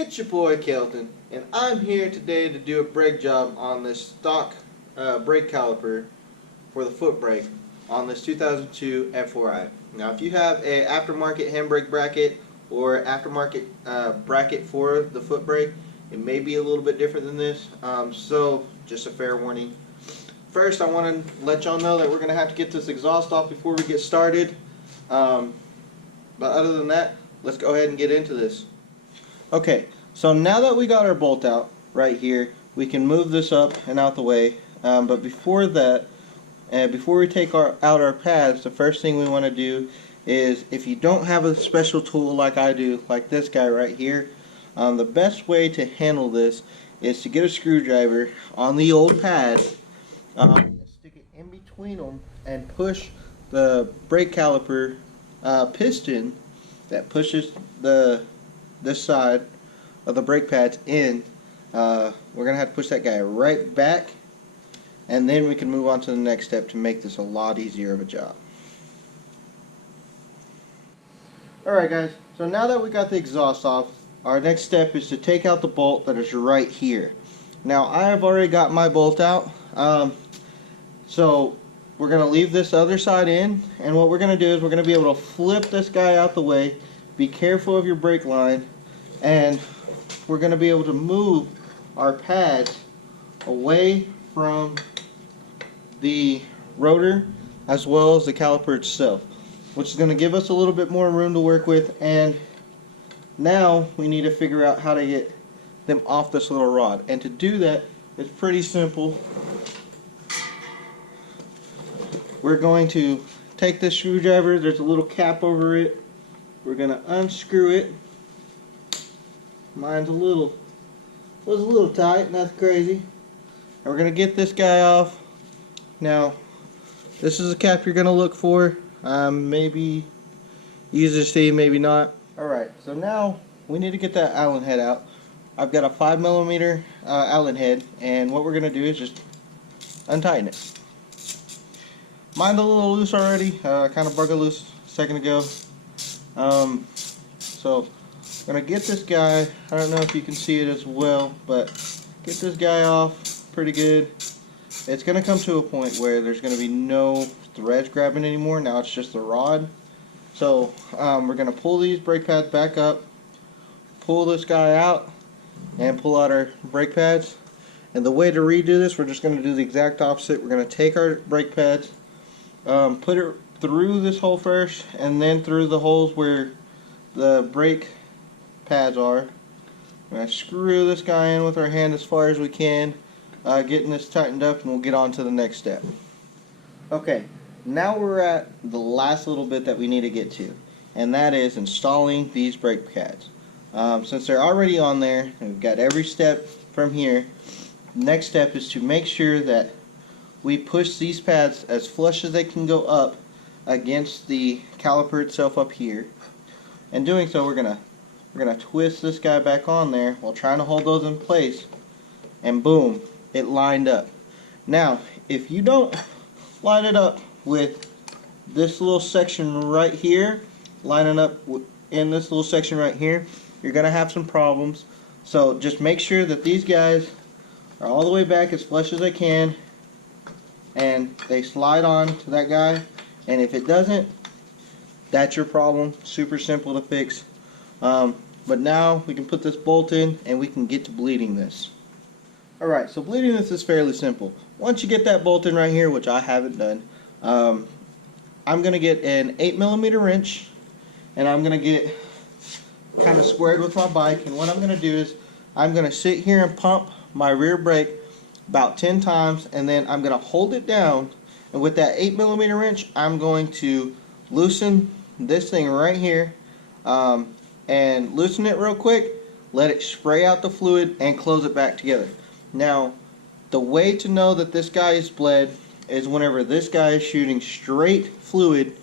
It's your boy Kelton, and I'm here today to do a brake job on this stock brake caliper for the foot brake on this 2002 f4i. Now, if you have a aftermarket handbrake bracket or aftermarket bracket for the foot brake, it may be a little bit different than this. So, just a fair warning. First, I want to let y'all know that we're going to have to get this exhaust off before we get started. But other than that, let's go ahead and get into this. Okay, so now that we got our bolt out right here, we can move this up and out the way. But before that, before we take out our pads, the first thing we want to do is, if you don't have a special tool like I do, like this guy right here, the best way to handle this is to get a screwdriver on the old pad, stick it in between them, and push the brake caliper piston that pushes this side of the brake pads in. We're going to have to push that guy right back, and then we can move on to the next step to make this a lot easier of a job. Alright guys, so now that we got the exhaust off, our next step is to take out the bolt that is right here. Now, I have already got my bolt out, so we're going to leave this other side in, and what we're going to do is we're going to be able to flip this guy out the way. Be careful of your brake line, and we're going to be able to move our pads away from the rotor as well as the caliper itself, which is going to give us a little bit more room to work with. And now we need to figure out how to get them off this little rod, and to do that, it's pretty simple. We're going to take this screwdriver, there's a little cap over it, we're going to unscrew it. Mine's was a little tight, nothing crazy. And we're going to get this guy off. Now, this is a cap you're going to look for. Maybe easy to see, maybe not. Alright, so now we need to get that Allen head out. I've got a 5mm Allen head, and what we're going to do is just untighten it. Mine's a little loose already, kind of broke it loose a second ago. So I'm going to get this guy, I don't know if you can see it as well, but get this guy off pretty good. It's going to come to a point where there's going to be no threads grabbing anymore. Now it's just the rod. So we're going to pull these brake pads back up, pull this guy out, and pull out our brake pads. And the way to redo this, we're just going to do the exact opposite. We're going to take our brake pads, put it through this hole first, and then through the holes where the brake pads are. We're going to screw this guy in with our hand as far as we can, getting this tightened up, and we'll get on to the next step. Okay, now we're at the last little bit that we need to get to, and that is installing these brake pads. Since they're already on there, and we've got every step from here, next step is to make sure that we push these pads as flush as they can go up against the caliper itself up here. And doing so, we're gonna twist this guy back on there while trying to hold those in place, and boom, it lined up. Now, if you don't line it up with this little section right here, lining up in this little section right here, you're gonna have some problems. So just make sure that these guys are all the way back as flush as they can, and they slide on to that guy. And if it doesn't, that's your problem. Super simple to fix. But now we can put this bolt in, and we can get to bleeding this. Alright, so bleeding this is fairly simple. Once you get that bolt in right here, which I haven't done, I'm going to get an 8mm wrench, and I'm going to get kind of squared with my bike. And what I'm going to do is I'm going to sit here and pump my rear brake about 10 times, and then I'm going to hold it down, and with that 8mm wrench, I'm going to loosen this thing right here, and loosen it real quick, let it spray out the fluid, and close it back together. Now, the way to know that this guy is bled is whenever this guy is shooting straight fluid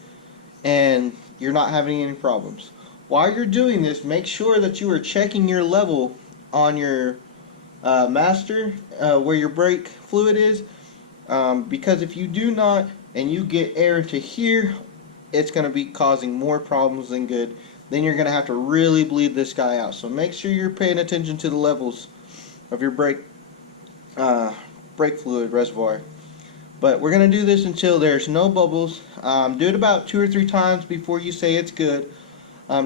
and you're not having any problems. While you're doing this, make sure that you are checking your level on your master, where your brake fluid is, because if you do not and you get air to here, it's going to be causing more problems than good. then you're going to have to really bleed this guy out. So make sure you're paying attention to the levels of your brake fluid reservoir. But we're going to do this until there's no bubbles. Do it about 2 or 3 times before you say it's good,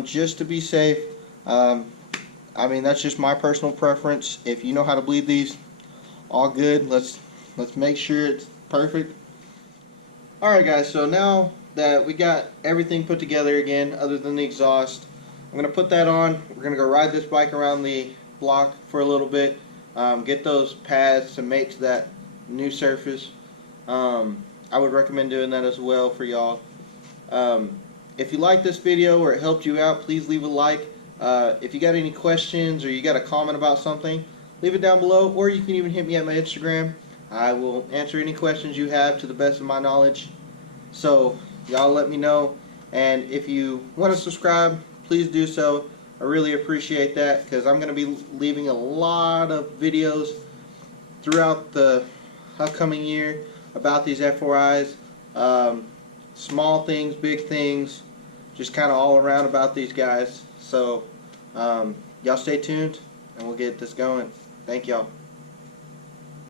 just to be safe. I mean, that's just my personal preference. If you know how to bleed these, all good. Let's make sure it's perfect. Alright guys, so now that we got everything put together again, other than the exhaust, I'm going to put that on. We're going to go ride this bike around the block for a little bit, get those pads to make that new surface. I would recommend doing that as well for y'all. If you like this video or it helped you out, please leave a like. If you got any questions or you got a comment about something, leave it down below, or you can even hit me at my Instagram. I will answer any questions you have to the best of my knowledge. So y'all let me know, and if you want to subscribe, please do so. I really appreciate that, because I'm going to be leaving a lot of videos throughout the upcoming year about these f4i's. Small things, big things, just kind of all around about these guys. So y'all stay tuned and we'll get this going. Thank y'all.